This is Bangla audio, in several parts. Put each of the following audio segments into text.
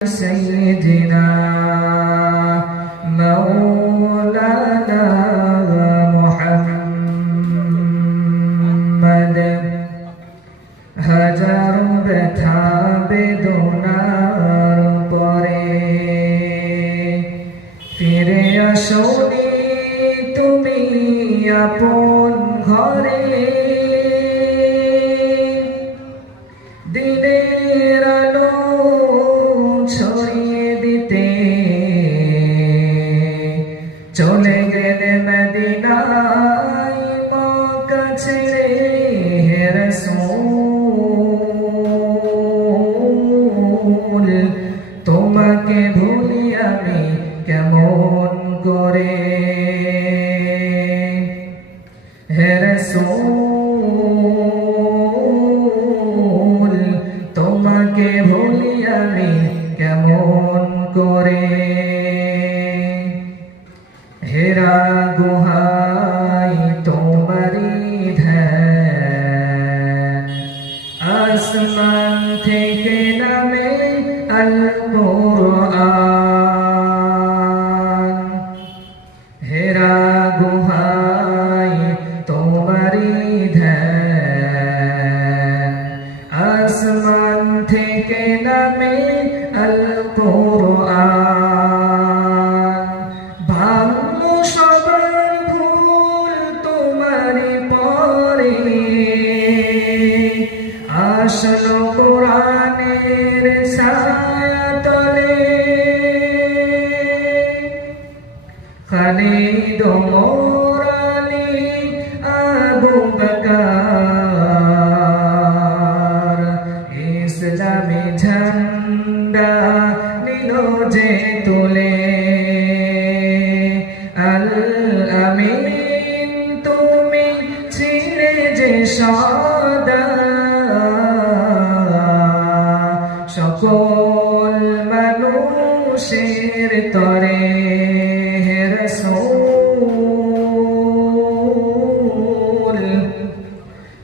سيدنا مولانا محمد হাজার ব্যথা বেদনার পরে ফিরে আসোনি তুমি আপন ঘরে দিনের আলো ছড়িয়ে দিতে চলে গেলে মদিনায় মক্কা ছেড়ে হে রাসূল তোমাকে ভুলি আমি কেমন করে হে রাসূল তোমাকে ভুলি আমি কেমন করে হেরা গুহাই তোমারি ধ্যান আসমান থেকে নামে আল কুরআন হেরা গুহাই তোমারি ধ্যান আসমান থেকে নামে আল কুরআন ভাঙলো সবার ভুল তোমারি পরে আসলো কোরআনের ছায়া তলে খালিদ ওমর আলী আবু বকর ইসলামী ঝান্ডা নিল যে তুলে আল আমিন তুমি ছিলে যে সদা সকল মানুষের তরে হে রাসূল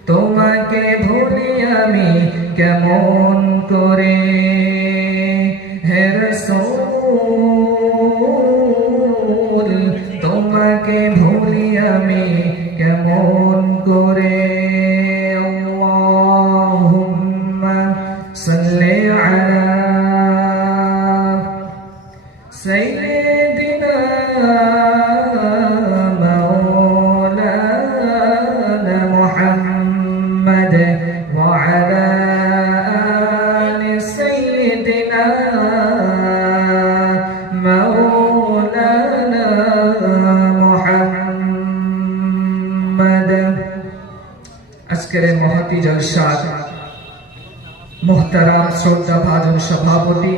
তোমাকে ভুলি আমি কেমন করে হে রাসূল তোমাকে ভুলি আমি কেমন করে আল্লাহুম্মা সাল্লি আলা সাইয়্যিদিনা মাওলানা মুহাম্মদ ওয়া আলা আলি সাইয়্যিদিনা মাওলানা মুহাম্মদ আজকের মহতি জলসা মোহতারাম শ্রদ্ধাভাজন সভাপতি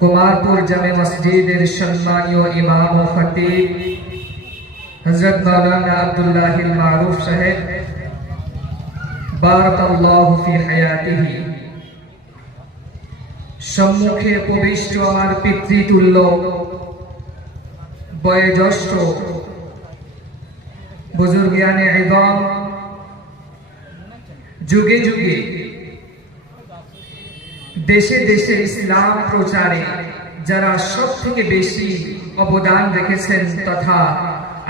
কুমারপুর জামে মসজিদের সম্মানীয় ইমাম ও খতিব হযরত মাওলানা আব্দুল্লাহিল মারুফ সাহেব বারাকাল্লাহু ফি হায়াতিহি সম্মুখে উপবিষ্ট আমার পিতৃতুল্য বয়োজ্যেষ্ঠ বুজুর্গানে ইযম যুগে যুগে দেশে দেশে ইসলাম প্রচারে যারা সব থেকে বেশি অবদান রেখেছেন তথা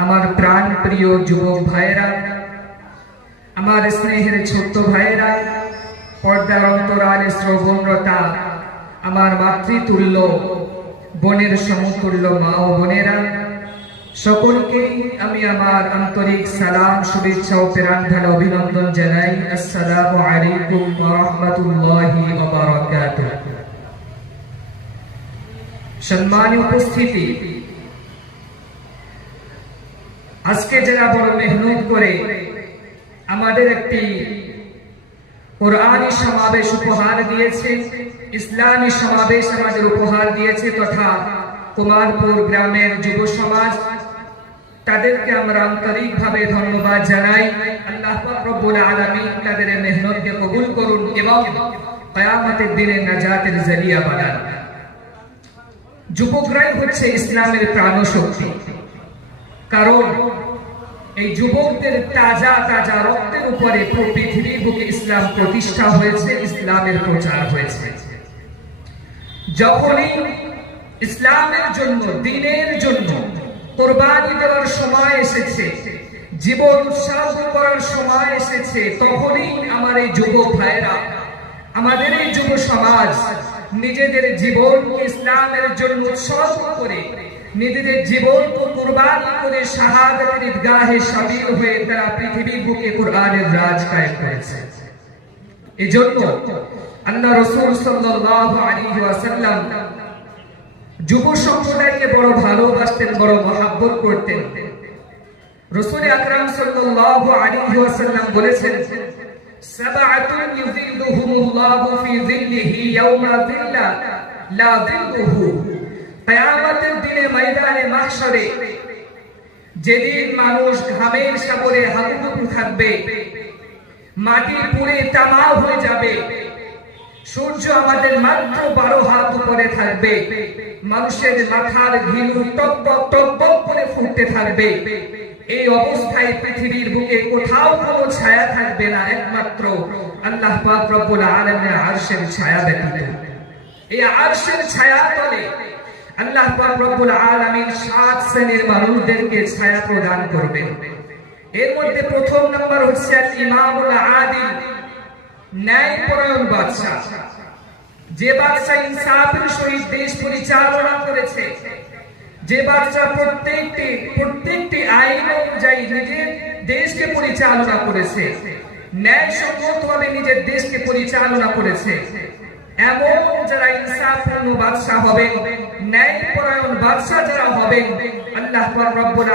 আমার প্রাণ প্রিয় যুবক ভাইয়েরা আমার স্নেহের ছোট্ট ভাইয়েরা পর্দার অন্তরালে শ্রবণরতা আমার মাতৃতুল্য বোনের সমতুল্য মা ও বোনেরা সকলকে আমি আমার আন্তরিক সালাম শুভেচ্ছা ও প্রাণ ঢালা অভিনন্দন জানাই আসসালামু আলাইকুম ওয়া রাহমাতুল্লাহি ওয়া বারাকাতুহু সম্মানিত উপস্থিতি আজকে যারা বড় মেহনত করে আমাদের একটি কোরআনী সমাবেশ উপহার দিয়েছে ইসলামী সমাবেশ আমাদের উপহার দিয়েছে তথা কুমারপুর গ্রামের যুব সমাজ তাদেরকে আমরা আন্তরিকভাবে ধন্যবাদ জানাই আল্লাহ পাক রব্বুল আলামিন তাদের মেহনতকে কবুল করুন এবং কিয়ামতের দিনে নাজাতের জরিয়া বানান যুবকরাই হচ্ছে ইসলামের প্রাণশক্তি কারণ এই যুবকদের তাজা তাজা রক্তের উপরে পুরো পৃথিবীর বুকে ইসলাম প্রতিষ্ঠা হয়েছে, ইসলামের প্রচার হয়েছে। যখনই ইসলামের জন্য, দ্বীনের জন্য কোরবানি দেওয়ার সময় এসেছে, জীবন উৎসর্গ করার সময় এসেছে, তখনই আমার এই যুবক ভাইরা, আমাদের এই যুব সমাজ নিজেদের জীবনকে ইসলামের জন্য উৎসর্গ করে, নিজেদের জীবনকে কুরবানি করে শাহাদাতের ঈদগাহে শামিল হয়ে তারা পৃথিবীর বুকে কোরআনের রাজ কায়েম করেছে। এজন্য আল্লাহ রাসূল সাল্লাল্লাহু আলাইহি ওয়াসাল্লাম যুব সম্প্রদায়কে বড় ভালোবাসতেন, বড় মহব্বত করতেন। রাসূল আকরাম সাল্লাল্লাহু আলাইহি ওয়াসাল্লাম বলেছেন, সাবআতুন ইউযিল্লুহুমুল্লাহু ফি যিল্লিহি ইয়াওমা যিল্লা লা যিল্লুহু। কিয়ামতের দিনে ময়দানে মাহশরে যেদিন মানুষ ঘামের সাগরে হাবুডুবু থাকবে, মাটি পুড়ে তামা হয়ে যাবে, সূর্য আমাদের মাত্র 12 হাত উপরে থাকবে, মানুষের মাথার ঘিলু টকবক টকবক করে ফুটতে থাকবে, এই অবস্থায় পৃথিবীর বুকে কোথাও কোনো ছায়া থাকবে না, একমাত্র আল্লাহ পাক রব্বুল আলামিনের আরশের ছায়া ব্যতীত। এই আরশের ছায়া তলে আল্লাহ পাক রব্বুল আলামিন 7 শ্রেণীর মানুষদেরকে ছায়া প্রদান করবেন। এর মধ্যে প্রথম নাম্বার হচ্ছে আল ইমামুল আদিল, ন্যায়পরায়ণ বাদশা। যে বাদশা ইনসাফের সহিত দেশ পরিচালনা করেছে, যে বাদশা প্রত্যেকটি আইন অনুযায়ী নিজের দেশকে পরিচালনা করেছে, ন্যায়সঙ্গতভাবে নিজের দেশকে পরিচালনা করেছে, এমন যারা ইনসাফপূর্ণ বাদশা হবে, ন্যায়পরায়ণ বাদশা যারা হবেন, আল্লাহ পাক রব্বুল